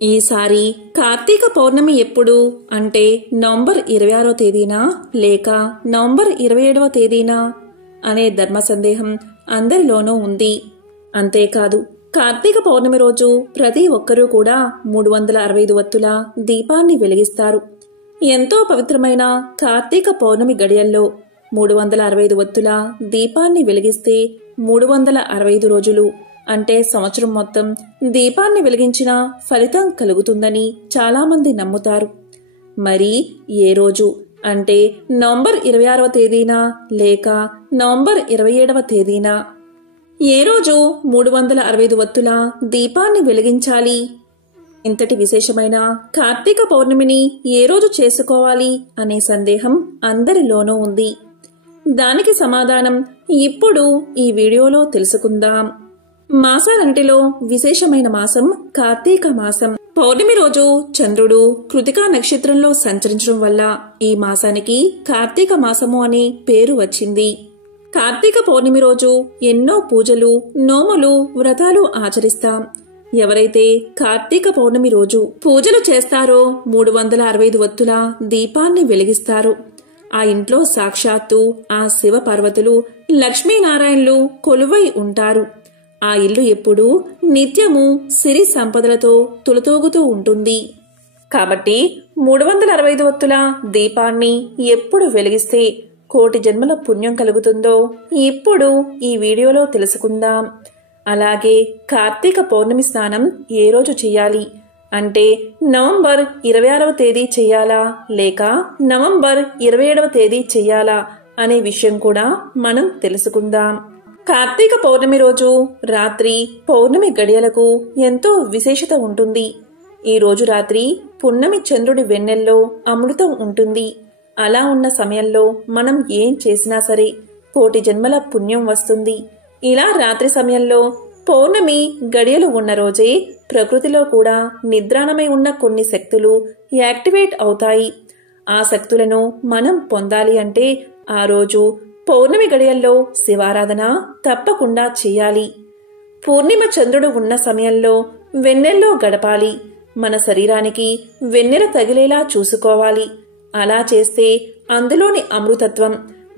ఈసారి కార్తీక పౌర్ణమి ఎప్పుడు అంటే నవంబర్ 26వ తేదీనా లేక నవంబర్ 27వ తేదీనా అనే ధర్మ సందేహం అందరిలోనూ ఉంది. అంతేకాదు కార్తీక పౌర్ణమి రోజు ప్రతి ఒక్కరూ కూడా 365 వత్తుల దీపాన్ని వెలిగిస్తారు. ఎంతో పవిత్రమైన కార్తీక పౌర్ణమి గడియల్లో 365 వత్తుల దీపాన్ని వెలిగిస్తే 365 రోజులు అంటే సంవత్సరం మొత్తం దీపాన్ని వెలిగించిన ఫలితం కలుగుతుందని చాలామంది నమ్ముతారు. మరి ఏ రోజు అంటే నవంబర్ 26వ తేదీనా లేక నవంబర్ 27వ తేదీనా? ఏ రోజు 365 వత్తుల దీపాన్ని వెలిగించాలి? ఇంతటి విశేషమైన కార్తీక పౌర్ణమిని ఏ రోజు చేసుకోవాలి అనే సందేహం అందరిలోనూ ఉంది. దానికి సమాధానం ఇప్పుడు ఈ వీడియోలో తెలుసుకుందాం. మాసాలన్నిటిలో విశేషమైన మాసం కార్తీక మాసం. పౌర్ణమి రోజు చంద్రుడు కృతికా నక్షత్రంలో సంచరించడం వల్ల ఈ మాసానికి కార్తీక మాసము అనే పేరు వచ్చింది. కార్తీక పౌర్ణమి రోజు ఎన్నో పూజలు, నోములు, వ్రతాలు ఆచరిస్తాం. ఎవరైతే కార్తీక పౌర్ణమి రోజు పూజలు చేస్తారో 365 వత్తుల దీపాన్ని వెలిగిస్తారు. ఆ ఇంట్లో సాక్షాత్తు ఆ శివ పార్వతులు, లక్ష్మీనారాయణులు కొలువై ఉంటారు. ఆ ఇల్లు ఎప్పుడూ నిత్యము సిరి సంపదలతో తులతూగుతూ ఉంటుంది. కాబట్టి 365 వత్తుల దీపాన్ని ఎప్పుడు వెలిగిస్తే కోటి జన్మల పుణ్యం కలుగుతుందో ఇప్పుడు ఈ వీడియోలో తెలుసుకుందాం. అలాగే కార్తీక పౌర్ణమి స్నానం ఏ రోజు చేయాలి అంటే నవంబర్ 26వ తేదీ చెయ్యాలా లేక నవంబర్ 27వ తేదీ చెయ్యాలా అనే విషయం కూడా మనం తెలుసుకుందాం. కార్తీక పౌర్ణమి రోజు రాత్రి పౌర్ణమి గడియలకు ఎంతో విశేషత ఉంటుంది. ఈ రోజు రాత్రి పున్నమి చంద్రుడి వెన్నెల్లో అమృతం ఉంటుంది. అలా ఉన్న సమయంలో మనం ఏం చేసినా సరే కోటి జన్మల పుణ్యం వస్తుంది. ఇలా రాత్రి సమయంలో పౌర్ణమి గడియలు ఉన్న రోజే ప్రకృతిలో కూడా నిద్రాణమై ఉన్న కొన్ని శక్తులు యాక్టివేట్ అవుతాయి. ఆ శక్తులను మనం పొందాలి అంటే ఆ రోజు పౌర్ణమి గడియల్లో శివారాధన తప్పకుండా చేయాలి. పూర్ణిమ చంద్రుడు ఉన్న సమయంలో వెన్నెల్లో గడపాలి. మన శరీరానికి వెన్నెల తగిలేలా చూసుకోవాలి. అలా చేస్తే అందులోని అమృతత్వం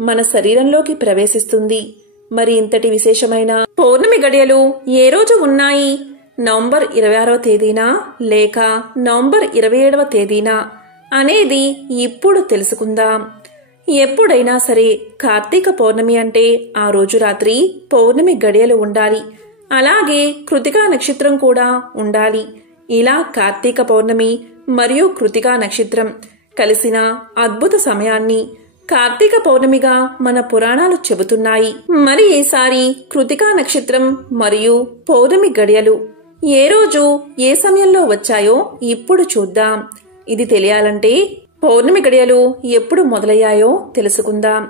మన శరీరంలోకి ప్రవేశిస్తుంది. మరి ఇంతటి విశేషమైన పౌర్ణమి గడియలు ఏ రోజు ఉన్నాయి? నవంబర్ 26వ తేదీనా లేక నవంబర్ 27వ తేదీనా అనేది ఇప్పుడు తెలుసుకుందాం. ఎప్పుడైనా సరే కార్తీక పౌర్ణమి అంటే ఆ రోజు రాత్రి పౌర్ణమి గడియలు ఉండాలి. అలాగే కృతికా నక్షత్రం కూడా ఉండాలి. ఇలా కార్తీక పౌర్ణమి మరియు కృతికా నక్షత్రం కలిసిన అద్భుత సమయాన్ని కార్తీక పౌర్ణమిగా మన పురాణాలు చెబుతున్నాయి. మరి ఈసారి కృతికా నక్షత్రం మరియు పౌర్ణమి గడియలు ఏ రోజు ఏ సమయంలో వచ్చాయో ఇప్పుడు చూద్దాం. ఇది తెలియాలంటే పౌర్ణమి గడియలు ఎప్పుడు మొదలయ్యాయో తెలుసుకుందాం.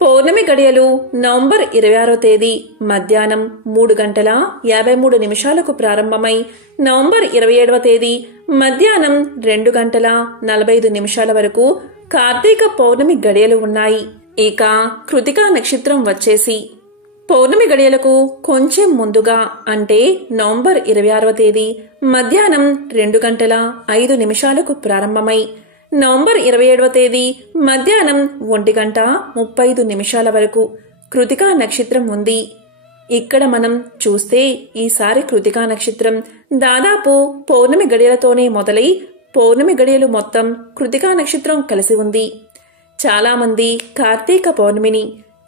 పౌర్ణమి గడియలు నవంబర్ 26వ తేదీ మధ్యాహ్నం 3:53 ప్రారంభమై నవంబర్ 27వ తేదీ మధ్యాహ్నం 2:45 వరకు కార్తీక పౌర్ణమి గడియలు ఉన్నాయి. ఇక కృతికా నక్షత్రం వచ్చేసి పౌర్ణమి గడియలకు కొంచెం ముందుగా అంటే నవంబర్ 26వ తేదీ మధ్యాహ్నం 2:05 ప్రారంభమై నవంబర్ 27వ తేదీ మధ్యాహ్నం 1:35 వరకు కృతికా నక్షత్రం ఉంది. ఇక్కడ మనం చూస్తే ఈసారి కృతికా నక్షత్రం దాదాపు పౌర్ణమి గడియలతోనే మొదలై పౌర్ణమి గడియలు మొత్తం కృతికా నక్షత్రం కలిసి ఉంది. చాలామంది కార్తీక పౌర్ణమిని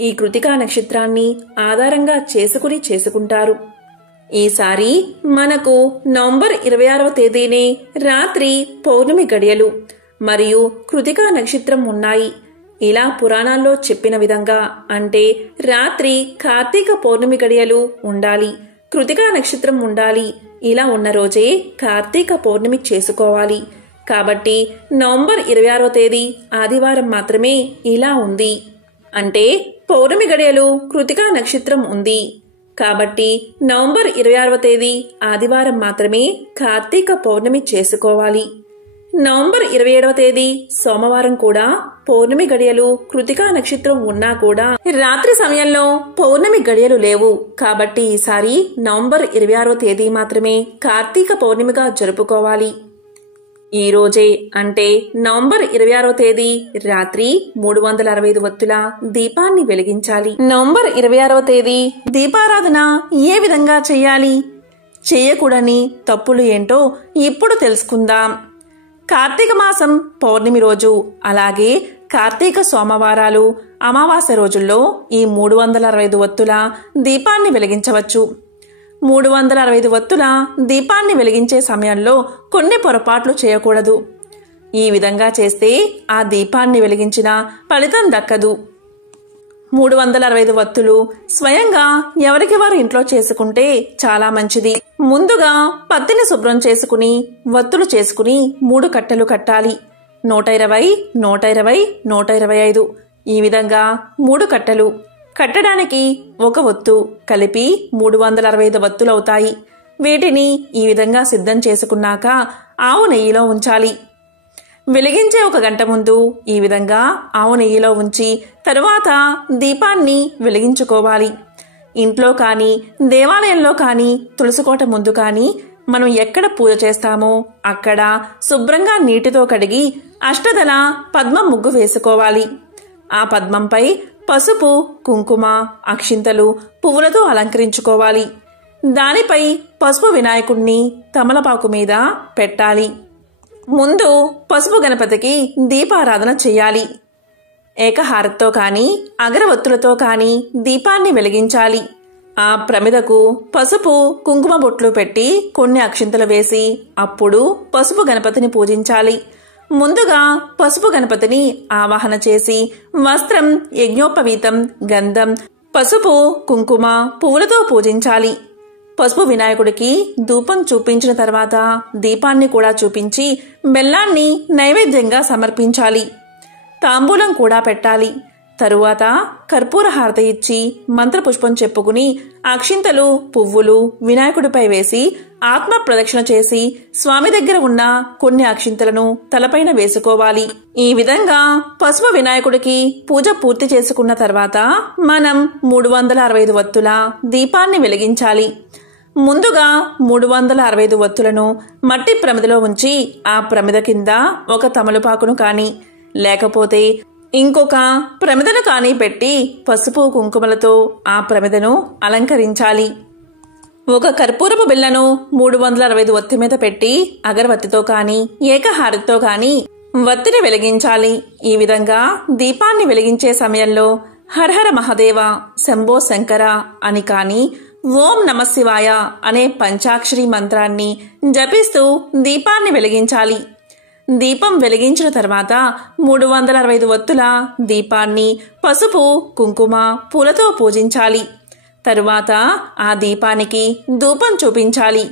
ఈ కృతికా నక్షత్రాన్ని ఆధారంగా చేసుకుంటారు. ఈసారి మనకు నవంబర్ 26వ తేదీనే రాత్రి పౌర్ణమి గడియలు మరియు కృతికా నక్షత్రం ఉన్నాయి. ఇలా పురాణాల్లో చెప్పిన విధంగా అంటే రాత్రి కార్తీక పౌర్ణమి గడియలు ఉండాలి, కృతికా నక్షత్రం ఉండాలి. ఇలా ఉన్న రోజే కార్తీక పౌర్ణమి చేసుకోవాలి. కాబట్టి నవంబర్ 26వ తేదీ ఆదివారం మాత్రమే ఇలా ఉంది. అంటే పౌర్ణమి గడియలు కృతికా నక్షత్రం ఉంది. కాబట్టి నవంబర్ 26వ తేదీ ఆదివారం మాత్రమే కార్తీక పౌర్ణమి చేసుకోవాలి. నవంబర్ 27వ తేదీ సోమవారం కూడా పౌర్ణమి గడియలు కృతికా నక్షత్రం ఉన్నా కూడా రాత్రి సమయంలో పౌర్ణమి గడియలు లేవు. కాబట్టి ఈసారి నవంబర్ 26వ తేదీ మాత్రమే కార్తీక పౌర్ణమిగా జరుపుకోవాలి. ఈ రోజే అంటే నవంబర్ 26వ తేదీ రాత్రి 365 వత్తుల దీపాన్ని వెలిగించాలి. నవంబర్ 26వ తేదీ దీపారాధన ఏ విధంగా చేయాలి, చేయకూడని తప్పులు ఏంటో ఇప్పుడు తెలుసుకుందాం. కార్తీక మాసం పౌర్ణమి రోజు అలాగే కార్తీక సోమవారాలు అమావాస్య రోజుల్లో ఈ 365 వత్తుల దీపాన్ని వెలిగించవచ్చు. 365 వత్తుల దీపాన్ని వెలిగించే సమయంలో కొన్ని పొరపాట్లు చేయకూడదు. ఈ విధంగా చేస్తే ఆ దీపాన్ని వెలిగించిన ఫలితం దక్కదు. 365 వత్తులు స్వయంగా ఎవరికి వారు ఇంట్లో చేసుకుంటే చాలా మంచిది. ముందుగా పత్తిని శుభ్రం చేసుకుని వత్తులు చేసుకుని 3 కట్టెలు కట్టాలి. 120, 120, 125 ఈ విధంగా 3 కట్టెలు కట్టడానికి 1 వత్తు కలిపి 365 వత్తులవుతాయి. వీటిని ఈ విధంగా సిద్ధం చేసుకున్నాక ఆవు నెయ్యిలో ఉంచాలి. వెలిగించే 1 గంట ముందు ఈ విధంగా ఆవు నెయ్యిలో ఉంచి తరువాత దీపాన్ని వెలిగించుకోవాలి. ఇంట్లో కానీ దేవాలయంలో కానీ తులసికోట ముందు కానీ మనం ఎక్కడ పూజ చేస్తామో అక్కడ శుభ్రంగా నీటితో కడిగి అష్టదళ పద్మం ముగ్గు వేసుకోవాలి. ఆ పద్మంపై పసుపు, కుంకుమ, అక్షింతలు, పువ్వులతో అలంకరించుకోవాలి. దానిపై పసుపు వినాయకుణ్ణి తమలపాకు మీద పెట్టాలి. ముందు పసుపు గణపతికి దీపారాధన చెయ్యాలి. ఏకహారతితో కానీ అగరవత్తులతో కానీ దీపాన్ని వెలిగించాలి. ఆ ప్రమిదకు పసుపు కుంకుమ బొట్లు పెట్టి కొన్ని అక్షింతలు వేసి అప్పుడు పసుపు గణపతిని పూజించాలి. ముందుగా పసుపు గణపతిని ఆవాహన చేసి వస్త్రం, యజ్ఞోపవీతం, గంధం, పసుపు, కుంకుమ, పువ్వులతో పూజించాలి. పసుపు వినాయకుడికి ధూపం చూపించిన తర్వాత దీపాన్ని కూడా చూపించి బెల్లాన్ని నైవేద్యంగా సమర్పించాలి. తాంబూలం కూడా పెట్టాలి. తరువాత కర్పూర హారతి ఇచ్చి మంత్రపుష్పం చెప్పుకుని అక్షింతలు, పువ్వులు వినాయకుడిపై వేసి ఆత్మ ప్రదక్షిణ చేసి స్వామి దగ్గర ఉన్న కొన్ని అక్షింతలను తలపైన వేసుకోవాలి. ఈ విధంగా పసుపు వినాయకుడికి పూజ పూర్తి చేసుకున్న తర్వాత మనం 365 వత్తుల దీపాన్ని వెలిగించాలి. ముందుగా 365 వత్తులను మట్టి ప్రమిదలో ఉంచి ఆ ప్రమిద కింద 1 తమలపాకును కానీ లేకపోతే ఇంకొక ప్రమిదను కానీ పెట్టి పసుపు కుంకుమలతో ఆ ప్రమిదను అలంకరించాలి. 1 కర్పూరపు బిళ్ళను 365 వత్తి మీద పెట్టి అగరవత్తితో కానీ ఏకహారతితో కానీ వత్తిని వెలిగించాలి. ఈ విధంగా దీపాన్ని వెలిగించే సమయంలో హరహర మహదేవ, శంభో శంకర అని కానీ ఓం నమశివాయ అనే పంచాక్షరి మంత్రాన్ని జపిస్తూ దీపాన్ని వెలిగించాలి. దీపం వెలిగించిన తర్వాత 365 వత్తుల దీపాన్ని పసుపు, కుంకుమ, పూలతో పూజించాలి. తరువాత ఆ దీపానికి ధూపం చూపించాలి.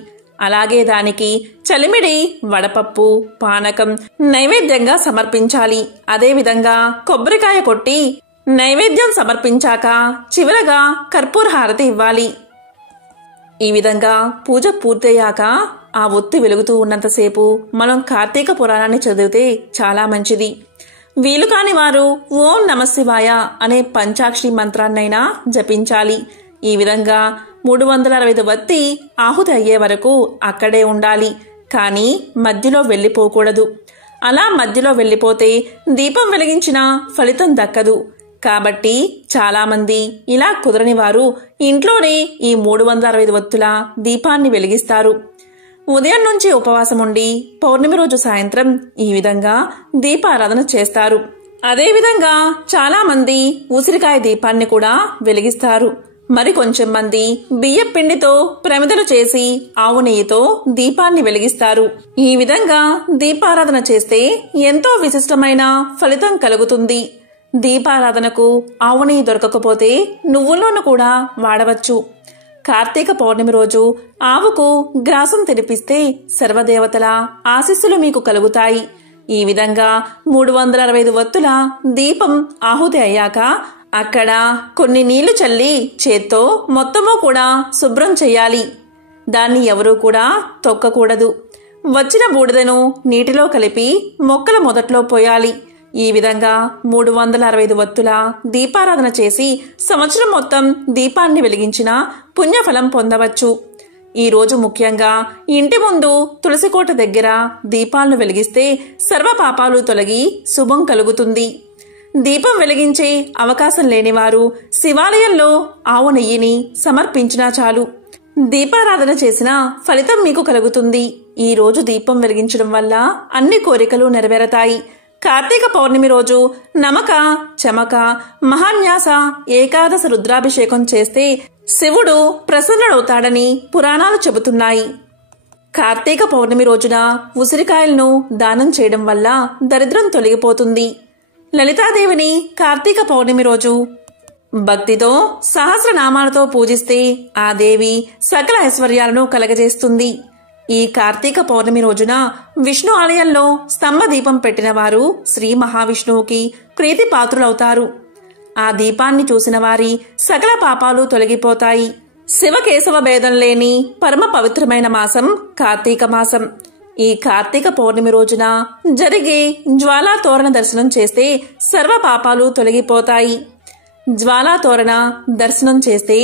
అలాగే దానికి చలిమిడి, వడపప్పు, పానకం నైవేద్యంగా సమర్పించాలి. అదేవిధంగా కొబ్బరికాయ కొట్టి నైవేద్యం సమర్పించాక చివరగా కర్పూర హారతి ఇవ్వాలి. ఈ విధంగా పూజ పూర్తయ్యాక ఆ ఒత్తి వెలుగుతూ ఉన్నంతసేపు మనం కార్తీక పురాణాన్ని చదివితే చాలా మంచిది. వీలు కాని వారు ఓం నమశివాయ అనే పంచాక్షరి మంత్రాన్నైనా జపించాలి. ఈ విధంగా 365 వత్తి ఆహుతి అయ్యే వరకు అక్కడే ఉండాలి. కానీ మధ్యలో వెళ్లిపోకూడదు. అలా మధ్యలో వెళ్లిపోతే దీపం వెలిగించిన ఫలితం దక్కదు. కాబట్టి చాలామంది ఇలా కుదరని వారు ఇంట్లోనే ఈ 365 వత్తుల దీపాన్ని వెలిగిస్తారు. ఉదయం నుంచి ఉపవాసం ఉండి పౌర్ణమి రోజు సాయంత్రం ఈ విధంగా దీపారాధన చేస్తారు. అదేవిధంగా చాలా మంది ఉసిరికాయ దీపాన్ని కూడా వెలిగిస్తారు. మరి కొంచెం మంది బియ్యం పిండితో ప్రమిదలు చేసి ఆవు నెయ్యితో దీపాన్ని వెలిగిస్తారు. ఈ విధంగా దీపారాధన చేస్తే ఎంతో విశిష్టమైన ఫలితం కలుగుతుంది. దీపారాధనకు ఆవు నెయ్యి దొరకకపోతే నువ్వుల నూనె కూడా వాడవచ్చు. కార్తీక పౌర్ణమి రోజు ఆవుకు గ్రాసం తినిపిస్తే సర్వదేవతల ఆశీస్సులు మీకు కలుగుతాయి. ఈ విధంగా 365 వత్తుల దీపం ఆహుతి అయ్యాక అక్కడ కొన్ని నీళ్లు చల్లి చేత్తో మొత్తము కూడా శుభ్రం చెయ్యాలి. దాన్ని ఎవరూ కూడా తొక్కకూడదు. వచ్చిన బూడిదను నీటిలో కలిపి మొక్కల మొదట్లో పోయాలి. ఈ విధంగా 365 వత్తుల దీపారాధన చేసి సంవత్సరం మొత్తం దీపాన్ని వెలిగించిన పుణ్యఫలం పొందవచ్చు. ఈ రోజు ముఖ్యంగా ఇంటి ముందు తులసికోట దగ్గర దీపాలను వెలిగిస్తే సర్వ పాపాలు తొలగి శుభం కలుగుతుంది. దీపం వెలిగించే అవకాశం లేనివారు శివాలయంలో ఆవు నెయ్యిని సమర్పించినా చాలు. దీపారాధన చేసిన ఫలితం మీకు కలుగుతుంది. ఈ రోజు దీపం వెలిగించడం వల్ల అన్ని కోరికలు నెరవేరతాయి. కార్తీక పౌర్ణమి రోజు నమక, చమక, మహాన్యాస ఏకాదశ రుద్రాభిషేకం చేస్తే శివుడు ప్రసన్నుడవుతాడని పురాణాలు చెబుతున్నాయి. కార్తీక పౌర్ణమి రోజున ఉసిరికాయలను దానం చేయడం వల్ల దరిద్రం తొలగిపోతుంది. లలితాదేవిని కార్తీక పౌర్ణమి రోజు భక్తితో సహస్రనామాలతో పూజిస్తే ఆ దేవి సకల ఐశ్వర్యాలను కలగజేస్తుంది. ఈ కార్తీక పౌర్ణమి రోజున విష్ణు ఆలయంలో స్తంభ దీపం పెట్టిన వారు శ్రీ మహావిష్ణువుకి ప్రీతి పాత్రులవుతారు. ఆ దీపాన్ని చూసిన వారి సకల పాపాలు తొలగిపోతాయి. శివకేశవ భేదం లేని పరమ పవిత్రమైన మాసం కార్తీక మాసం. ఈ కార్తీక పౌర్ణమి రోజున జరిగే జ్వాలా తోరణ దర్శనం చేస్తే సర్వ పాపాలు తొలగిపోతాయి. జ్వాలా తోరణ దర్శనం చేస్తే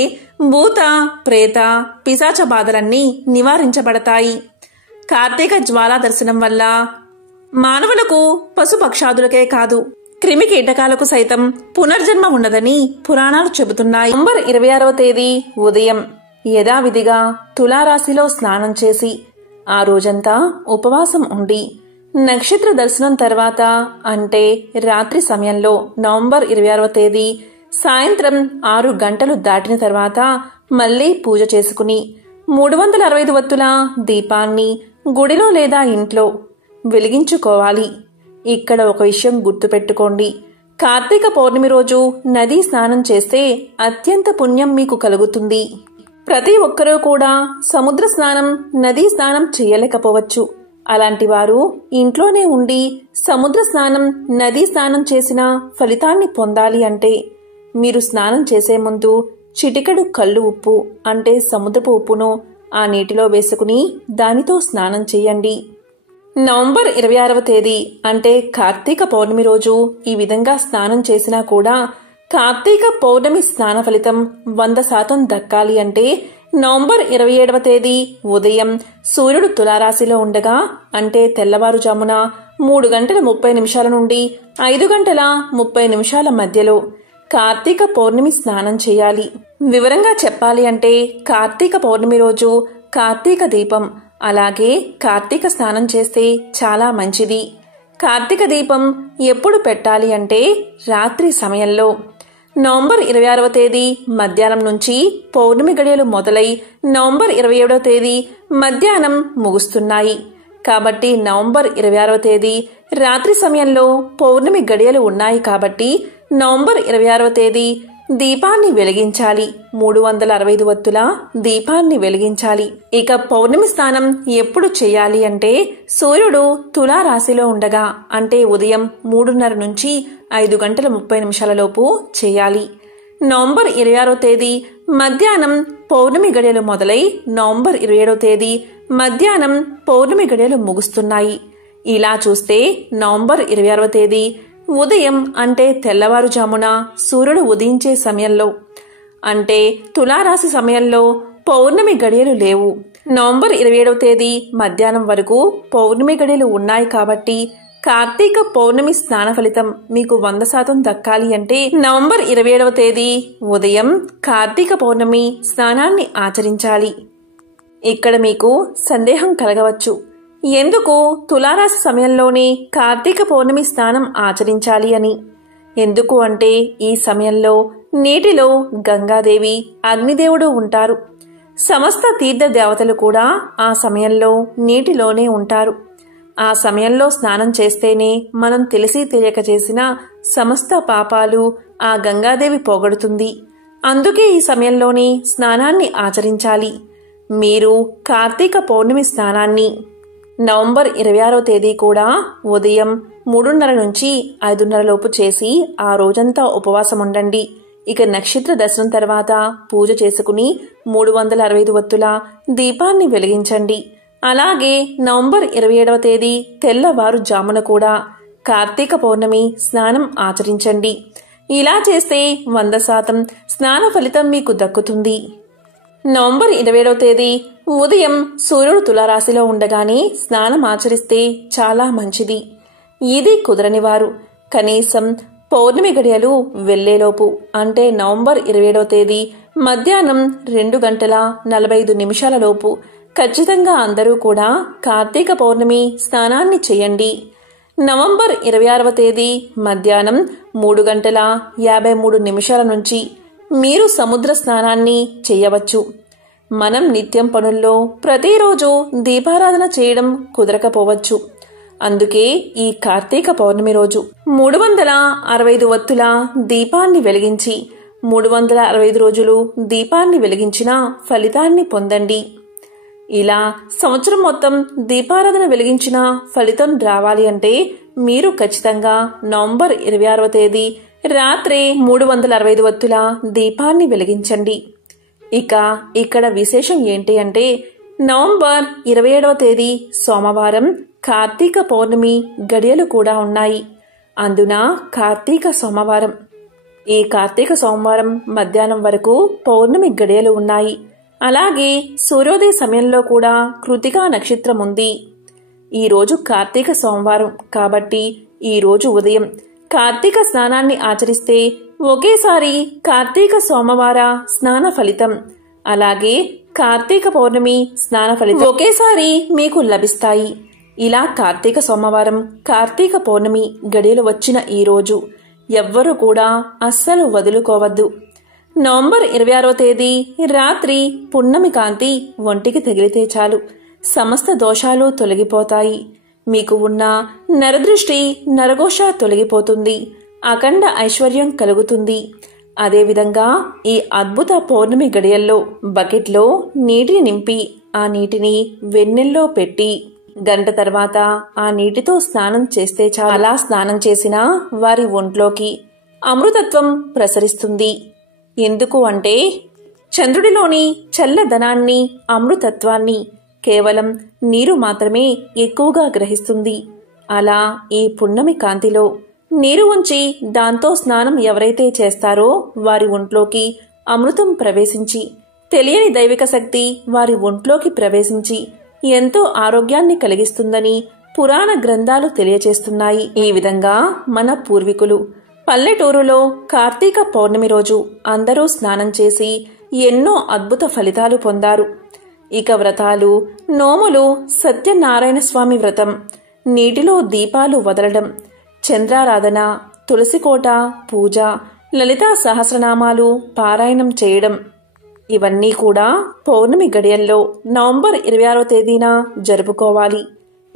భూత, ప్రేత, పిశాచ బాధలన్నీ నివారించబడతాయి. కార్తీక జ్వాలా దర్శనం వల్ల మానవులకు, పశుపక్షాదులకే కాదు క్రిమి కీటకాలకు సైతం పునర్జన్మ ఉన్నదని పురాణాలు చెబుతున్నాయి. నవంబర్ 26వ తేదీ ఉదయం యథావిధిగా తులారాశిలో స్నానం చేసి ఆ రోజంతా ఉపవాసం ఉండి నక్షత్ర దర్శనం తర్వాత అంటే రాత్రి సమయంలో నవంబర్ 26వ తేదీ సాయంత్రం 6 గంటలు దాటిన తర్వాత మళ్లీ పూజ చేసుకుని 365 వత్తుల దీపాన్ని గుడిలో లేదా ఇంట్లో వెలిగించుకోవాలి. ఇక్కడ ఒక విషయం గుర్తుపెట్టుకోండి. కార్తీక పౌర్ణమి రోజు నదీ స్నానం చేస్తే అత్యంత పుణ్యం మీకు కలుగుతుంది. ప్రతి ఒక్కరూ కూడా సముద్ర స్నానం, నదీ స్నానం చేయలేకపోవచ్చు. అలాంటి వారు ఇంట్లోనే ఉండి సముద్ర స్నానం, నదీ స్నానం చేసిన ఫలితాన్ని పొందాలి అంటే మీరు స్నానం చేసే ముందు చిటికెడు కల్లు ఉప్పు అంటే సముద్రపు ఉప్పును ఆ నీటిలో వేసుకుని దానితో స్నానం చేయండి. నవంబర్ 26వ తేదీ అంటే కార్తీక పౌర్ణమి రోజు ఈ విధంగా స్నానం చేసినా కూడా కార్తీక పౌర్ణమి స్నాన ఫలితం 100% దక్కాలి అంటే నవంబర్ 27వ తేదీ ఉదయం సూర్యుడు తులారాశిలో ఉండగా అంటే తెల్లవారుజామున 3 గంటల 30 నిమిషాల నుండి 5 గంటల 30 నిమిషాల మధ్యలో కార్తీక పౌర్ణమి స్నానం చేయాలి. వివరంగా చెప్పాలి అంటే కార్తీక పౌర్ణమి రోజు కార్తీక దీపం అలాగే కార్తీక స్నానం చేస్తే చాలా మంచిది. కార్తీక దీపం ఎప్పుడు పెట్టాలి అంటే రాత్రి సమయంలో. నవంబర్ 26వ తేదీ మధ్యాహ్నం నుంచి పౌర్ణమి గడియలు మొదలై నవంబర్ 27వ తేదీ మధ్యాహ్నం ముగుస్తున్నాయి. కాబట్టి నవంబర్ 26వ తేదీ రాత్రి సమయంలో పౌర్ణమి గడియలు ఉన్నాయి కాబట్టి నవంబర్ 26వ తేదీ దీపాన్ని వెలిగించాలి. 365 వత్తుల దీపాన్ని వెలిగించాలి. ఇక పౌర్ణమి స్నానం ఎప్పుడు చేయాలి అంటే సూర్యుడు తులారాశిలో ఉండగా అంటే ఉదయం 3:30 నుంచి 5 గంటల 30 నిమిషాల లోపు చేయాలి. నవంబర్ 26వ తేదీ మధ్యాహ్నం పౌర్ణమి గడియలు మొదలై నవంబర్ 27వ తేదీ మధ్యాహ్నం పౌర్ణమి గడియలు ముగుస్తున్నాయి. ఇలా చూస్తే నవంబర్ 26వ తేదీ ఉదయం అంటే తెల్లవారుజామున సూర్యుడు ఉదయించే సమయంలో అంటే తులారాశి సమయంలో పౌర్ణమి గడియలు లేవు. నవంబర్ 27వ తేదీ మధ్యాహ్నం వరకు పౌర్ణమి గడియలు ఉన్నాయి కాబట్టి కార్తీక పౌర్ణమి స్నాన ఫలితం మీకు 100% దక్కాలి అంటే నవంబర్ 27వ తేదీ ఉదయం కార్తీక పౌర్ణమి స్నానాన్ని ఆచరించాలి. ఇక్కడ మీకు సందేహం కలగవచ్చు, ఎందుకు తులారాశి సమయంలోనే కార్తీక పౌర్ణమి స్నానం ఆచరించాలి అని. ఎందుకు అంటే ఈ సమయంలో నీటిలో గంగాదేవి, అగ్నిదేవుడు ఉంటారు. సమస్త తీర్థ దేవతలు కూడా ఆ సమయంలో నీటిలోనే ఉంటారు. ఆ సమయంలో స్నానం చేస్తేనే మనం తెలిసి తెలియక చేసిన సమస్త పాపాలు ఆ గంగాదేవి పోగొడుతుంది. అందుకే ఈ సమయంలోనే స్నానాన్ని ఆచరించాలి. మీరు కార్తీక పౌర్ణమి స్నానాన్ని నవంబర్ 26వ తేదీ కూడా ఉదయం 3:30 నుంచి 5:30 లోపు చేసి ఆ రోజంతా ఉపవాసం ఉండండి. ఇక నక్షత్ర దర్శనం తర్వాత పూజ చేసుకుని 365 వత్తుల దీపాన్ని వెలిగించండి. అలాగే నవంబర్ 27వ తేదీ తెల్లవారుజామున కూడా కార్తీక పౌర్ణమి స్నానం ఆచరించండి. ఇలా చేస్తే 100% స్నాన ఫలితం మీకు దక్కుతుంది. నవంబర్ 27వ తేదీ ఉదయం సూర్యుడు తులారాశిలో ఉండగానే స్నానం ఆచరిస్తే చాలా మంచిది. ఇది కుదరని వారు కనీసం పౌర్ణమి గడియలు వెళ్లేలోపు అంటే నవంబర్ 27వ తేదీ మధ్యాహ్నం 2:45 లోపు ఖచ్చితంగా అందరూ కూడా కార్తీక పౌర్ణమి స్నానాన్ని చేయండి. నవంబర్ 26వ తేదీ మధ్యాహ్నం 3:53 నుంచి మీరు సముద్ర స్నానాన్ని చేయవచ్చు. మనం నిత్యం పనుల్లో ప్రతిరోజు దీపారాధన చేయడం కుదరకపోవచ్చు. అందుకే ఈ కార్తీక పౌర్ణమి రోజు 365 ఒత్తుల దీపాన్ని వెలిగించి 365 రోజులు దీపాన్ని వెలిగించిన ఫలితాన్ని పొందండి. ఇలా సంవత్సరం మొత్తం దీపారాధన వెలిగించిన ఫలితం రావాలి అంటే మీరు ఖచ్చితంగా నవంబర్ 26వ తేదీ రాత్రి 365 ఒత్తుల దీపాన్ని వెలిగించండి. ఇక ఇక్కడ విశేషం ఏంటి అంటే నవంబర్ 27వ తేదీ సోమవారం కార్తీక పౌర్ణమి గడియలు కూడా ఉన్నాయి. అందున కార్తీక సోమవారం. ఈ కార్తీక సోమవారం మధ్యాహ్నం వరకు పౌర్ణమి గడియలు ఉన్నాయి. అలాగే సూర్యోదయ సమయంలో కూడా కృతికా నక్షత్రం ఉంది. ఈ రోజు కార్తీక సోమవారం కాబట్టి ఈ రోజు ఉదయం కార్తీక స్నానాన్ని ఆచరిస్తే ఒకేసారి కార్తీక సోమవార స్నాన ఫలితం అలాగే కార్తీక పౌర్ణమి స్నాన ఫలితం ఒకేసారి మీకు లభిస్తాయి. ఇలా కార్తీక సోమవారం కార్తీక పౌర్ణమి గడియలు వచ్చిన ఈ రోజు ఎవ్వరూ కూడా అస్సలు వదులుకోవద్దు. నవంబర్ 26వ తేదీ రాత్రి పున్నమి కాంతి ఒంటికి తగిలితే చాలు సమస్త దోషాలు తొలగిపోతాయి. మీకు ఉన్న నరదృష్టి నరఘోష తొలగిపోతుంది. అఖండ ఐశ్వర్యం కలుగుతుంది. అదేవిధంగా ఈ అద్భుత పౌర్ణమి గడియల్లో బకెట్లో నీటిని నింపి ఆ నీటిని వెన్నెల్లో పెట్టి గంట తర్వాత ఆ నీటితో స్నానం చేస్తే చాలా స్నానం చేసినా వారి ఒంట్లోకి అమృతత్వం ప్రసరిస్తుంది. ఎందుకు అంటే చంద్రుడిలోని చల్లదనాన్ని అమృతత్వాన్ని కేవలం నీరు మాత్రమే ఎక్కువగా గ్రహిస్తుంది. అలా ఈ పున్నమి కాంతిలో నీరు ఉంచి దాంతో స్నానం ఎవరైతే చేస్తారో వారి ఒంట్లోకి అమృతం ప్రవేశించి తెలియని దైవిక శక్తి వారి ఒంట్లోకి ప్రవేశించి ఎంతో ఆరోగ్యాన్ని కలిగిస్తుందని పురాణ గ్రంథాలు తెలియచేస్తున్నాయి. ఈ విధంగా మన పూర్వీకులు పల్లెటూరులో కార్తీక పౌర్ణమి రోజు అందరూ స్నానం చేసి ఎన్నో అద్భుత ఫలితాలు పొందారు. ఇక వ్రతాలు, నోములు, సత్యనారాయణ స్వామి వ్రతం, నీటిలో దీపాలు వదలడం, చంద్రారాధన, తులసికోట పూజ, లలితా సహస్రనామాలు పారాయణం చేయడం ఇవన్నీ కూడా పౌర్ణమి గడియల్లో నవంబర్ 26వ తేదీన జరుపుకోవాలి.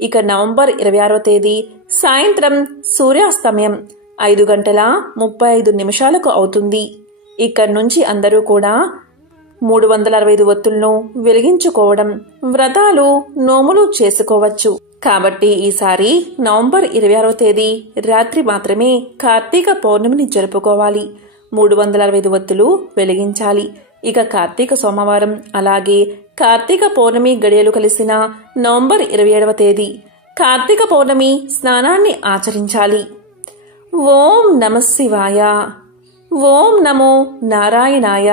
ఇక నవంబర్ 26వ తేదీ సాయంత్రం సూర్యాస్తమయం 5:35 అవుతుంది. ఇక్కడి నుంచి అందరూ కూడా 365 ఒత్తులను వెలిగించుకోవడం, వ్రతాలు, నోములు చేసుకోవచ్చు. కాబట్టి ఈసారి నవంబర్ 26వ తేదీ రాత్రి మాత్రమే కార్తీక పౌర్ణమిని జరుపుకోవాలి. 365 ఒత్తులు వెలిగించాలి. ఇక కార్తీక సోమవారం అలాగే కార్తీక పౌర్ణమి గడియలు కలిసిన నవంబర్ 27వ తేదీ కార్తీక పౌర్ణమి స్నానాన్ని ఆచరించాలి. ఓం నమః శివాయ. ఓం నమో నారాయణాయ.